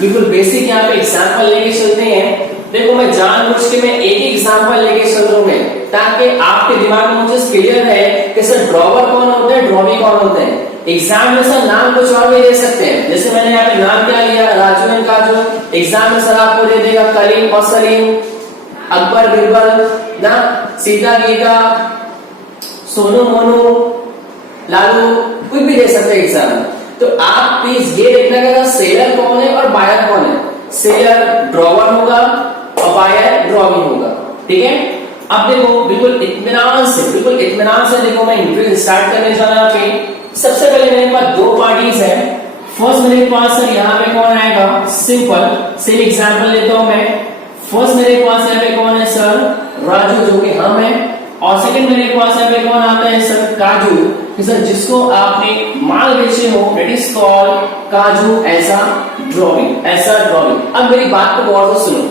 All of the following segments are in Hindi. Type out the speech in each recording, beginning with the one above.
बिल्कुल बेसिक यहाँ पे एग्जांपल लेके चलते हैं। देखो मैं जानबूझ के मैं एक ही एग्जांपल लेके चल रहा हूँ ताकि आपके दिमाग में मुझे क्लियर है कि सर ड्रॉवर कौन होता है, ड्रॉवी कौन होता है। एग्जाम में सर नाम कुछ और भी दे सकते हैं, जैसे मैंने यहाँ पे नाम क्या लिया, राजू एंड काजू। एग्जाम में सर आपको दे देगा कलीम और सलीम, अकबर बिरबल ना, सीता गीता, सोनू मोनू, लालू, कुछ भी दे सकते हैं एग्जाम में। तो आप प्लीज ये देखना कि सेलर कौन है और बायर कौन है। सेलर ड्रॉवर होगा और बायर ड्रॉवी होगा, ठीक है। अब देखो बिल्कुल इत्मीनान से देखो मैं इंटरव्यू स्टार्ट करने जा रहा हूं। सबसे पहले मेरे पास दो पार्टीज है। फर्स्ट मेरे पास सर यहाँ पे कौन आएगा, सिंपल सेम एग्जांपल लेता हूं मैं। फर्स्ट मेरे पास यहाँ पे कौन है सर, राजू जो कि हम है, और सेकंड मेरे पास यहाँ पे कौन आता है सर, काजू, कि सर जिसको आपने माल बेचे हो, दैट इज कॉल्ड काजू ऐसा ड्रॉइंग, ऐसा ड्रॉइंग। अब मेरी बात को गौर से सुनो।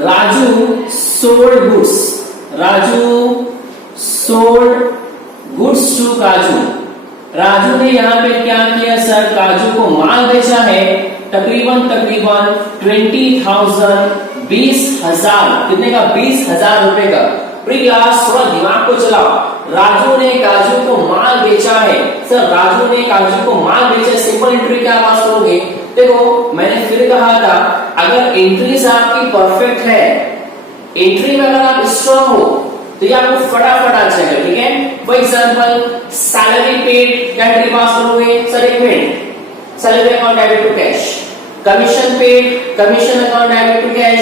Raju sold goods, Raju sold goods to Kaju. Raju ने यहाँ पे क्या किया सर, काजू को माल बेचा है तकरीबन 20,000, 20,000, कितने का, 20,000 रुपए का। क्लास थोड़ा दिमाग को चलाओ। राजू ने काजू को माल बेचा है सर, राजू ने काजू को माल बेचा। सिंपल एंट्री क्या पास करोगे। देखो मैंने फिर कहा था अगर एंट्रीज आपकी परफेक्ट है, एंट्री में अगर आप स्ट्रॉन्ग हो तो ये आपको फटाफट आ जाएगा, ठीक है। फॉर एग्जांपल सैलरी पेड, क्या एंट्री पास करोगे सर, एक minute, salary account debit to cash, commission paid, commission account debit to cash,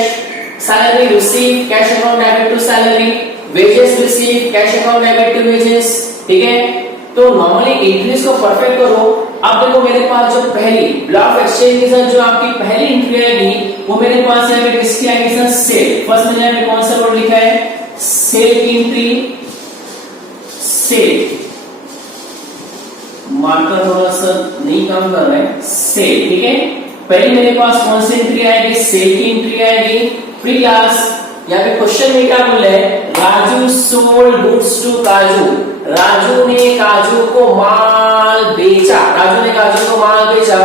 salary receive, cash account debit to salary, wages receive, cash account debit to wages, ठीक है। तो नॉर्मली एंट्रीज को परफेक्ट करो। अब देखो मेरे पास जो पहली बिल ऑफ एक्सचेंज की सर जो आपकी पहली एंट्री आएगी वो मेरे पास यहाँ पे किसकी आएगी सर, सेल। फर्स्ट मैंने यहाँ पे कौन सा वर्ड लिखा है, सेल की एंट्री, सेल, मार्कर थोड़ा सा नहीं काम कर रहा है, सेल, ठीक है। पहली मेरे पास कौन सी एंट्री आएगी, सेल की एंट्री आएगी। प्री क्लास यहाँ पे क्वेश्चन में क्या बोल रहे हैं, Raju sold goods to Kaju, Raju ने काजू को माल बेचा, राजू ने काजू को माल बेचा।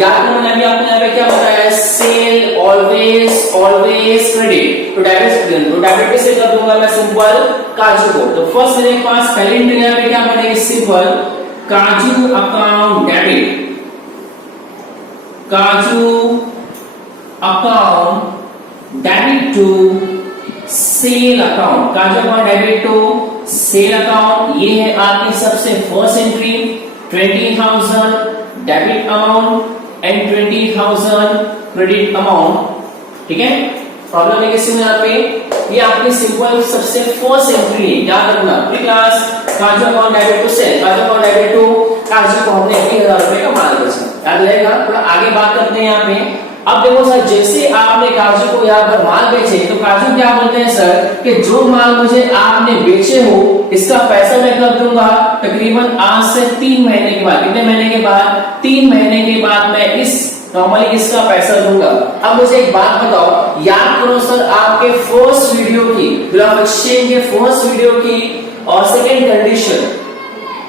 याद मैंने अभी आपको यहाँ पे क्या बताया, सेल ऑलवेज ऑलवेज क्रेडिट, तो डेबिट पे से कर दूंगा मैं सिंपल काजू को। तो फर्स्ट मेरे पास पहली एंट्री यहाँ पे क्या बनेगी, simple Kaju account debit, Kaju account debit to sale account, Kaju account debit to sale account. ये है आपकी सबसे first entry, 20,000 debit amount and 20,000 credit amount, ठीक है। प्रॉब्लम है किसी में यहाँ पे, ये आपकी सिंपल सबसे फर्स्ट एंट्री है, याद रखना। क्लास काजू अकाउंट डेबिट टू सेल, काजू अकाउंट डेबिट टू काजू को हमने 20,000 रुपए का माल बेचा, याद रहेगा। थोड़ा आगे बात करते हैं यहाँ पे। अब देखो सर जैसे आपने काजू को यहाँ पर माल बेचे तो काजू क्या बोलते हैं सर कि जो माल मुझे आपने बेचे हो इसका पैसा मैं कर दूंगा तकरीबन आज से 3 महीने के बाद। कितने महीने के बाद, 3 महीने के बाद मैं इस नॉर्मली इसका पैसा दूंगा। अब मुझे एक बात बताओ, याद करो सर आपके फर्स्ट वीडियो की, बिल ऑफ एक्सचेंज के फर्स्ट वीडियो की और सेकेंड कंडीशन,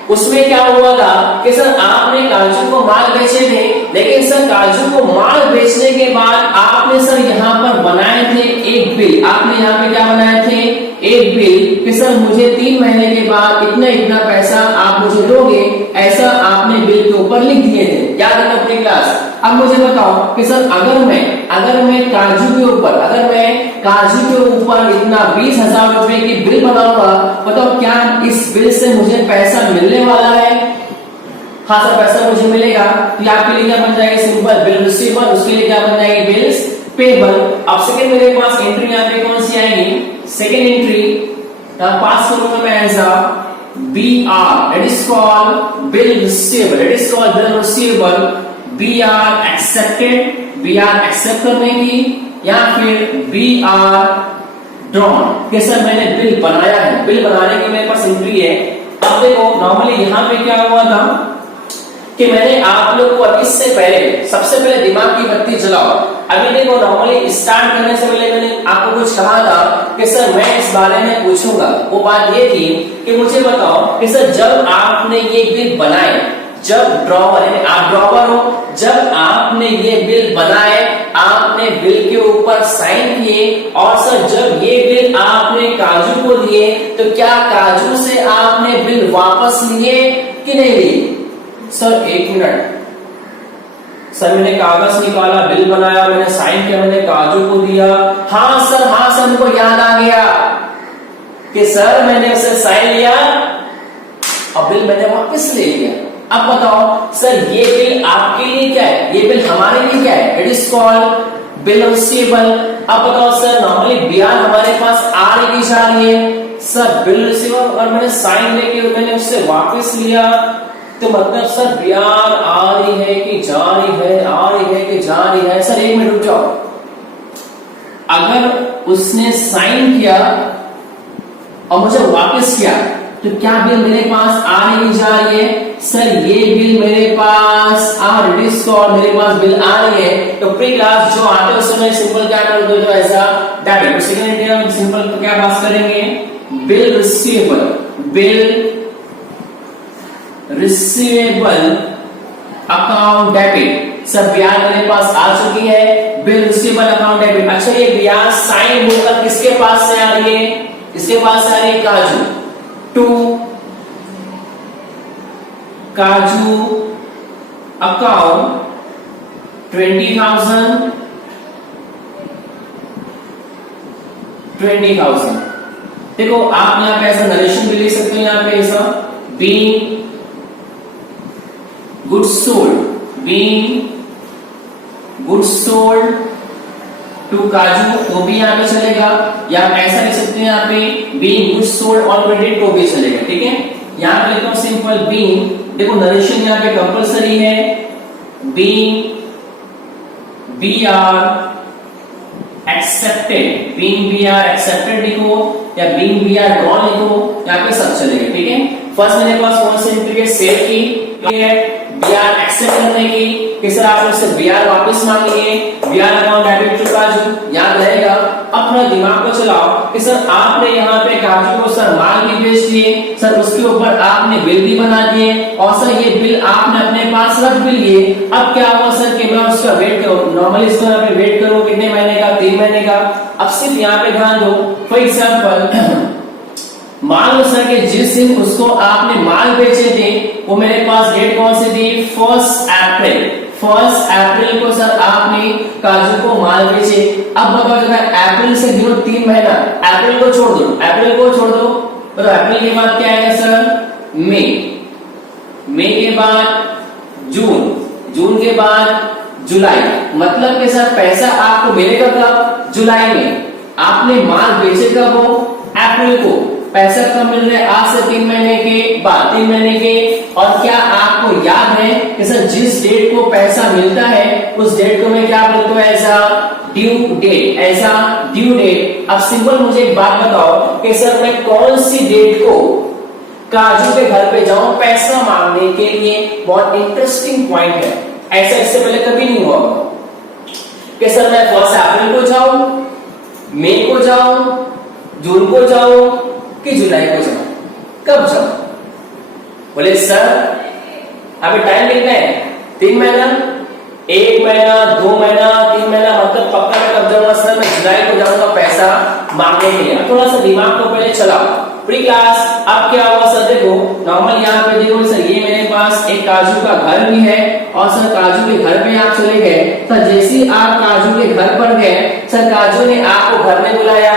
उसमें क्या हुआ था कि सर आपने काजू को माल बेचे थे, लेकिन सर काजू को माल बेचने के बाद आपने सर यहाँ पर बनाए थे एक बिल। आपने यहाँ पे क्या बनाए थे, एक बिल कि सर मुझे 3 महीने के बाद इतना इतना पैसा आप मुझे दोगे, ऐसा आपने बिल के ऊपर लिख दिए थे, याद रखना अपनी क्लास। अब मुझे बताओ कि सर अगर मैं काजू के ऊपर इतना 20,000 रुपए की बिल बनाऊंगा, बताओ क्या इस बिल से मुझे पैसा मिलने वाला है। हाँ सर पैसा मुझे मिलेगा। तो आपके लिए क्या बन जाएगी, सिंपल बिल रिसीवर, उसके लिए क्या बन जाएगी, बिल्स पेबल। अब सेकंड मेरे पास एंट्री यहाँ पे कौन सी आएगी, सेकंड एंट्री पास करूंगा मैं as a BR, that is called bill receivable, that is called bill receivable. BR accepted, BR accept करने की, या फिर BR ड्रॉन कि सर मैंने बिल बनाया है, बिल बनाने की मेरे पास एंट्री है। अब देखो नॉर्मली यहाँ पे क्या हुआ था कि मैंने आप लोग को इससे पहले सबसे पहले दिमाग की बत्ती जलाओ। अभी देखो नॉर्मली स्टार्ट करने से पहले मैंने आपको कुछ कहा था कि सर मैं इस बारे में पूछूंगा। वो बात ये थी कि मुझे बताओ कि सर जब आपने ये बिल बनाए, जब ड्रॉवर यानी आप ड्रॉवर हो, जब आपने ये बिल ऊपर साइन किए, और सर जब ये बिल आपने काजू को दिए तो क्या काजू से आपने बिल वापस लिए कि नहीं लिए? सर एक मिनट, सर मैंने कागज निकाला, बिल बनाया, मैंने साइन किया, मैंने काजू को दिया। हाँ सर मुझको याद आ गया कि सर मैंने उसे साइन लिया और बिल मैंने वापस ले लिया। अब बताओ सर ये बिल आपके लिए क्या है, ये बिल हमारे लिए क्या है? It is called bill receivable. अब बताओ सर नॉर्मली ब्याज हमारे पास आ रही जा रही है, सर बिल रिसीवेबल और मैंने साइन लेके मैंने उससे वापस लिया, तो मतलब सर ब्याज आ रही है कि जा रही है, आ रही है कि जा रही है? सर एक मिनट रुक जाओ, अगर उसने साइन किया और मुझे वापस किया तो क्या बिल मेरे पास आ रही जा रही है? सर ये बिल मेरे पास मेरे पास बिल आ रही है, तो प्री क्लास जो आते हैं उसमें सिंपल क्या कर दो, ऐसा डेबिट। सेकंड इंडिया में सिंपल तो क्या बात करेंगे? Bill receivable account debit. Sir ब्याज मेरे पास आ चुकी है, बिल रिसीवेबल अकाउंट डेबिट। अच्छा ये ब्याज साइन होकर किसके पास से आ रही है? इसके पास से आ रही है काजू टू काजू अकाउंट 20,000 देखो आप यहां पे ऐसा नरेशन भी ले सकते हो, यहां पे ऐसा बीइंग गुड्स सोल्ड टू काजू, तो भी यहाँ पे चलेगा, या ऐसा लिख सकते हैं यहाँ पे being goods sold on credit, तो भी चलेगा। ठीक है, यहाँ पे लिखता हूं सिंपल बीइंग, देखो नरेशन यहाँ पे कंपलसरी है, being BR accepted, being BR accepted लिखो या बीइंग BR ड्रॉन लिखो, यहाँ पे सब चलेगा। ठीक है, फर्स्ट मेरे पास कौन सी एंट्री है? सेल की है, BR एक्सेप्ट करने की कि सर आप उससे BR वापस मांगेंगे, BR अकाउंट डेबिट टू काजू, याद रहेगा। अब थोड़ा दिमाग को चलाओ कि सर आपने यहाँ पे काजू को सर माल भी बेच दिए, सर उसके ऊपर आपने बिल भी बना दिए, और सर ये बिल आपने अपने पास रख भी लिए। अब क्या हुआ सर कि मैं उसका वेट करूं, नॉर्मली इसको यहाँ पे वेट करो कितने महीने का? 3 महीने का। अब सिर्फ यहाँ पे ध्यान दो, फॉर एग्जाम्पल मान लो सर कि जिस दिन उसको आपने माल बेचे थे वो मेरे पास डेट कौन सी थी? 1 अप्रैल को सर आपने काजू को माल बेचे। अब बताओ अगर अप्रैल से गिनो 3 महीना, अप्रैल को छोड़ दो, तो अप्रैल के बाद क्या आएगा सर? मई के बाद जून के बाद जुलाई, मतलब कि सर पैसा आपको मिलेगा कब? जुलाई में। आपने माल बेचे कब? हो अप्रैल को। पैसा कब मिल रहा है? आज से 3 महीने के बाद, 3 महीने के। और क्या आपको याद है कि सर जिस डेट को पैसा मिलता है उस डेट को मैं क्या बोलता हूं? ऐसा ड्यू डेट। अब सिंपल मुझे एक बात बताओ कि सर मैं कौन सी डेट को काजू के घर पे जाऊं पैसा मांगने के लिए? बहुत इंटरेस्टिंग पॉइंट है, ऐसा इससे पहले कभी नहीं हुआ कि सर मैं 1 अप्रैल को जाऊं, मई को जाऊं, जून को जाऊं कि जुलाई को जाऊं? कब जाऊं? बोले सर अभी टाइम कितना है? 3 महीना, 1 महीना, 2 महीना, 3 महीना, मतलब पक्का मैं कब जाऊंगा सर? मैं जुलाई को जाऊंगा पैसा मांगने के लिए। थोड़ा सा दिमाग को पहले चलाओ। प्री क्लास अब क्या हुआ सर? देखो नॉर्मल यहाँ पे देखो सर ये मेरे पास एक काजू का घर भी है, और सर काजू के घर पे आप चले गए, सर जैसे ही आप काजू के घर पर गए सर काजू ने आपको घर में बुलाया,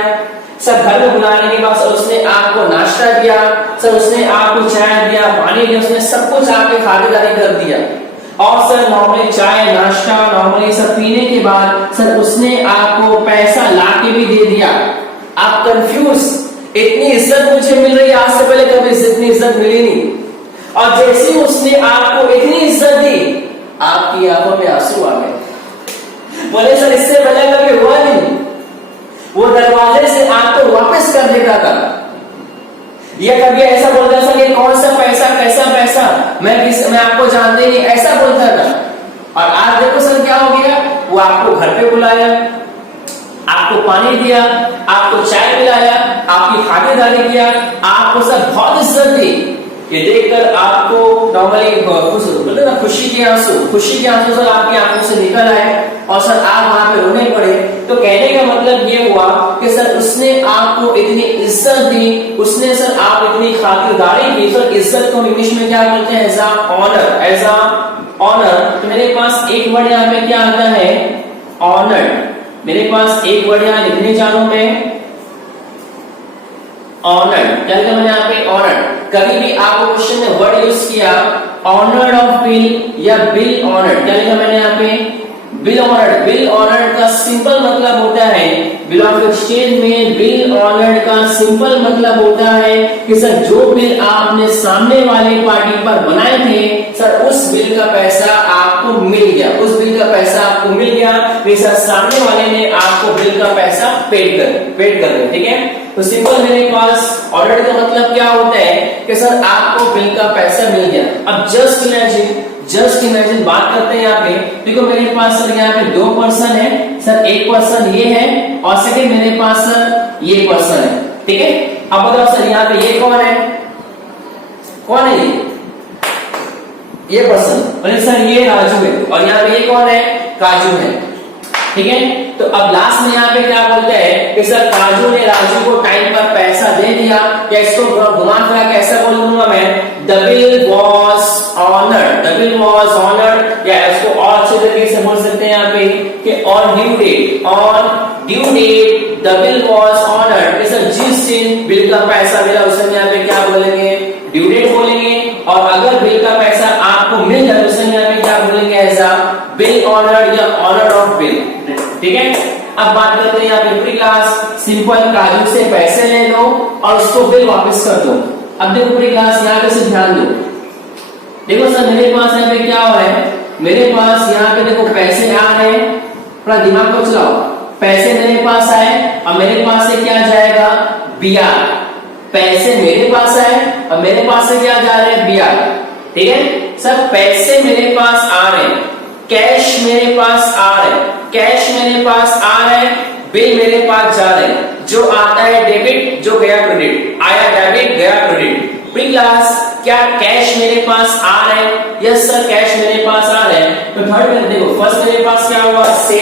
सर घर में बुलाने के बाद सर उसने आपको नाश्ता दिया, सर उसने आपको चाय दिया, पानी दिया, उसने सब कुछ आपके खातिरदारी कर दिया। और सर नॉर्मली चाय नाश्ता नॉर्मली सब पीने के बाद सर उसने आपको पैसा लाके भी दे दिया। आप कंफ्यूज, इतनी इज्जत मुझे मिल रही है, आज से पहले कभी इतनी इज्जत मिली नहीं। और जैसे ही उसने आपको इतनी इज्जत दी आपकी आंखों में आंसू आ गए। बोले सर इससे पहले कभी हुआ नहीं, वो दरवाजे से आपको वापस कर देता था। ये कभी ऐसा बोलता था कि कौन सा पैसा, कैसा पैसा, मैं आपको जानते नहीं, ऐसा बोलता था। और आज देखो सर क्या हो गया, वो आपको घर पे बुलाया, आपको पानी दिया, आपको चाय पिलाया, आपकी खातिरदारी किया, आपको सर बहुत इज्जत दी। ये देखकर आपको नॉर्मली खुशी के आंसू सर आपकी आंखों से निकल आए। और सर आप वहां पे रोने पड़े, तो कहने का मतलब ये हुआ कि सर उसने आपको इतनी इज्जत दी, उसने सर आप इतनी खातिरदारी की। सर इज्जत को इंग्लिश में क्या बोलते हैं? As a honour, as a honour. तो मेरे पास एक वर्ड यहाँ पे क्या आता है? ऑनर्ड। मेरे पास एक वर्ड यहाँ लिखने जा रहा हूं मैं, ऑनर्ड। क्या लिखा मैंने यहाँ पे? ऑनर्ड। कभी भी आपको क्वेश्चन में वर्ड यूज किया ऑनर्ड ऑफ बिल या बिल ऑनर्ड, क्या लिखा मैंने यहाँ पे? Bill honoured. बिल ऑनर्ड का सिंपल मतलब होता है, बिल ऑफ एक्सचेंज में बिल ऑनर्ड का सिंपल मतलब होता है कि सर जो बिल आपने सामने वाले पार्टी पर बनाए थे, सर उस बिल का पैसा आपको मिल गया, उस बिल का पैसा आपको मिल गया, तो सर सामने वाले ने आपको बिल का पैसा पेड कर दिया। ठीक है, तो सिंपल मेरे पास ऑर्डर का मतलब क्या होता है कि सर आपको बिल का पैसा मिल गया। अब जस्ट इमेजिन बात करते हैं यहाँ पे। देखो मेरे पास सर यहाँ पे दो पर्सन है, सर एक पर्सन ये है और सेकंड मेरे पास सर ये पर्सन है। ठीक है, अब बताओ सर यहाँ पे ये कौन है? कौन है ये पर्सन? बोले सर ये राजू है, और यहाँ पे ये कौन है? काजू है। ठीक है, तो अब लास्ट में यहाँ पे क्या बोलते हैं कि सर काजू ने राजू को टाइम पर पैसा दे दिया, या इसको घुमा फिरा कैसे बोल दूंगा मैं? The bill was honoured, the bill was honoured, या इसको और अच्छे तरीके से बोल सकते हैं यहाँ पे कि on due date the bill was honoured. Sir जिस दिन बिल का पैसा मिला उस दिन यहाँ पे क्या बोलेंगे? ड्यू डेट बोलेंगे। और अगर बिल का पैसा आपको मिल जाए तो उस दिन यहाँ पे क्या बोलेंगे? एज अ बिल ऑनर्ड या ऑनर ऑफ बिल। ठीक है, अब बात करते हैं यहाँ पे प्री क्लास। सिंपल काजू से पैसे ले लो और उसको बिल वापस कर दो। अब देखो प्री क्लास यहाँ पे से ध्यान दो। देखो सर मेरे पास यहाँ पे क्या हो रहा है? मेरे पास यहाँ पे देखो पैसे आ रहे हैं, थोड़ा दिमाग को चलाओ। पैसे मेरे पास आए और मेरे पास से क्या जाएगा? बीआर। पैसे मेरे पास आए और मेरे पास से क्या जा रहे हैं? बीआर। ठीक है सर, पैसे मेरे पास आ रहे हैं, कैश मेरे पास आ रहे हैं, कैश मेरे पास आ रहे हैं, बिल मेरे पास जा रहे हैं। जो आता है डेबिट, जो गया क्रेडिट। आया डेबिट, गया क्रेडिट। प्री क्लास क्या कैश मेरे पास आ रहे हैं? यस सर कैश मेरे पास आ रहे हैं। तो थर्ड में देखो, फर्स्ट मेरे पास क्या हुआ? से।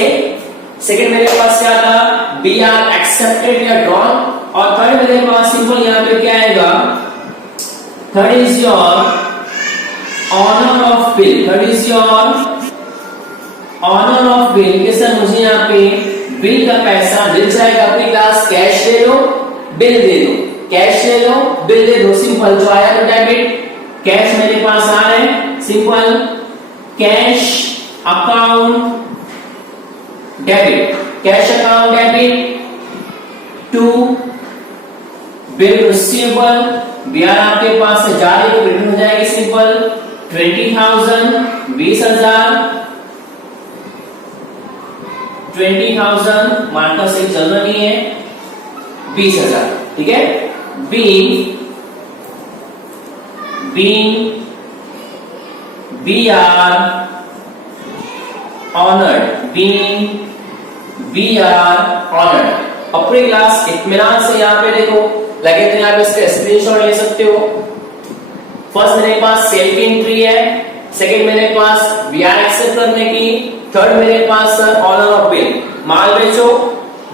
सेकंड मेरे पास क्या था? बी आर एक्सेप्टेड या ड्रॉन। और थर्ड मेरे पास सिंपल यहाँ पे क्या आएगा? Third is your honour of bill. Third is your honour of bill के सर मुझे यहाँ पे बिल का पैसा मिल जाएगा। अपनी क्लास कैश ले लो, बिल दे दो, कैश ले लो, बिल दे दो। सिंपल जो आया तो डेबिट, कैश मेरे पास आ रहे हैं, simple cash account debit, cash account debit to bill receivable. Bill आपके पास से जा रही है, क्रेडिट हो जाएगी। सिंपल 20,000 20,000 20,000 मार्कर से चल रही है 20,000। ठीक है, being B R honoured, B R honoured. अपनी क्लास इत्मीनान से यहाँ पे देखो लगे तो यहाँ पे इसके स्क्रीनशॉट ले सकते हो। फर्स्ट मेरे पास सेल की एंट्री है, सेकंड मेरे पास बीआर एक्सेप्ट करने की, थर्ड मेरे पास सर ऑनर ऑफ बिल। माल बेचो,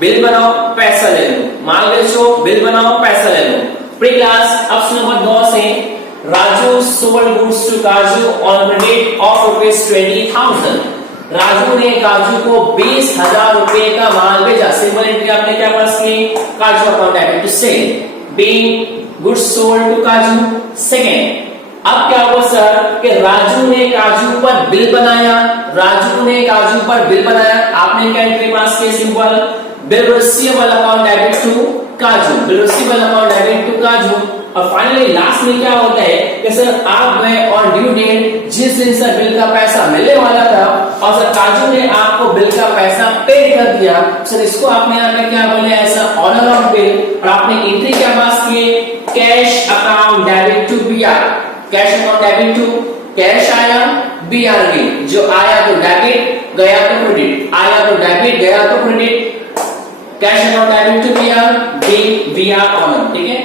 बिल बनाओ, पैसा ले लो, माल बेचो, बिल बनाओ, पैसा ले लो। प्री क्लास ऑप्शन नंबर 2 से राजू सोल्ड गुड्स टू काजू ऑन क्रेडिट ऑफ ₹20,000। राजू ने काजू को 20,000 रुपए का माल भेजा। सिंपल एंट्री आपने क्या पास की? Kaju account debit to sale, being goods sold to Kaju. Second, अब क्या हुआ सर कि राजू ने काजू पर बिल बनाया, राजू ने काजू पर बिल बनाया। आपने क्या एंट्री पास की? Simple bill receivable account debit to Kaju, bill receivable account debit to Kaju. और फाइनली लास्ट में क्या होता है कि सर आप गए और ड्यू डेट जिस दिन सर बिल का पैसा मिलने वाला था और सर काजू ने आपको बिल का पैसा पे कर दिया, सर इसको आपने यहाँ पे क्या बोले? ऐसा ऑनर ऑफ बिल। और आपने एंट्री क्या पास की? Cash account debit to BR, cash account debit to cash आया, बीआर गई। जो आया तो डेबिट, गया तो क्रेडिट, आया तो डेबिट, गया तो credit. Cash account debit to BR, BR honour. ठीक है,